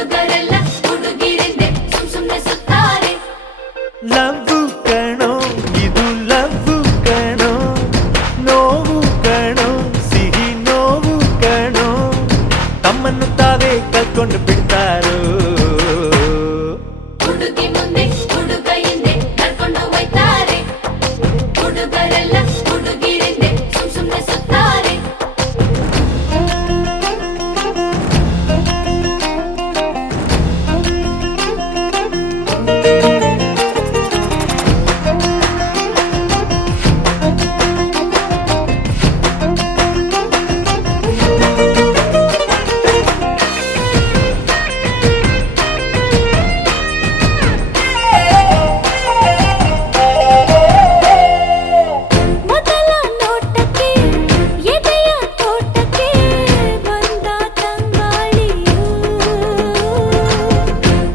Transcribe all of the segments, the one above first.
ಹುಡುಗರೆಲ್ಲ ಹುಡುಗಿರಿಂದೆ ಸುಮ್ನೆ ಸುತ್ತಾರೆ. ಲವ್ ಕಣೋ ಇದು ಲವ್ ಕಣೋ, ನೋವು ಕಣೋ ಸಿಹಿ ನೋವು ಕಣೋ, ತಮ್ಮನ್ನು ತಾವೇ ಕಲ್ಕೊಂಡು ಬಿಡ್ತಾರೋ. ಹುಡುಗಿ ಮುಂದೆ ಹುಡುಗ ಹಿಂದೆ ನಡ್ಕೊಂಡು ಹೋಯ್ತಾರೆ. ಹುಡುಗರೆಲ್ಲ ಹುಡುಗಿರಿಂದೆ ಸುಮ್ನೆ ಸುತ್ತಾರೆ.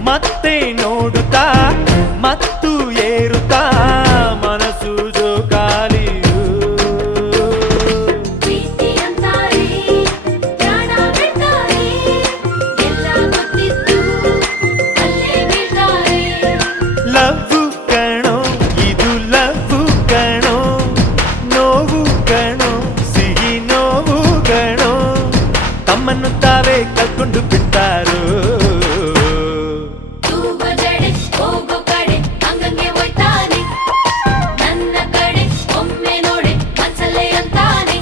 ಮತ್ತೆ ನೋಡುತ್ತಾ ಮತ್ತು ಏರುತ್ತಾ ಮನಸ್ಸು ಜೋಕಾಲಿಯು. ಪ್ರೀತಿ ಅಂತಾರೆ ಪ್ರಾಣ ಬಿಡ್ತಾರೆ, ಎಲ್ಲ ಗೊತ್ತಿದ್ದು ಅಲ್ಲೇ ಬೀಳ್ತಾರೆ. ಲವ್ ಕಣೋ ಇದು ಲವ್ ಕಣೋ, ನೋವು ಕಣೋ ಸಿಹಿ ನೋವು ಕಣೋ, ತಮ್ಮನ್ನು ತಾವೇ ಕಲ್ಕೊಂಡು ಬಿಡ್ತಾರೋ. ತೂಗ ಜಡೆ ಹೋಗೋ ಕಡೆ ಹಂಗಂಗೆ ಹೋಯ್ತಾನೆ, ನನ್ನ ಕಡೆ ಒಮ್ಮೆ ನೋಡಿ ಮನ್ಸಲ್ಲೇ ಅಂತಾನೆ.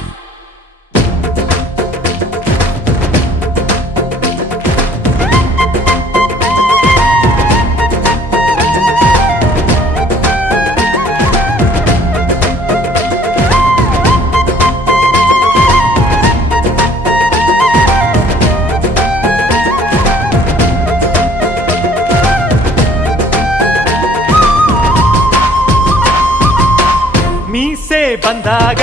ಮೀಸೆ ಬಂದಾಗ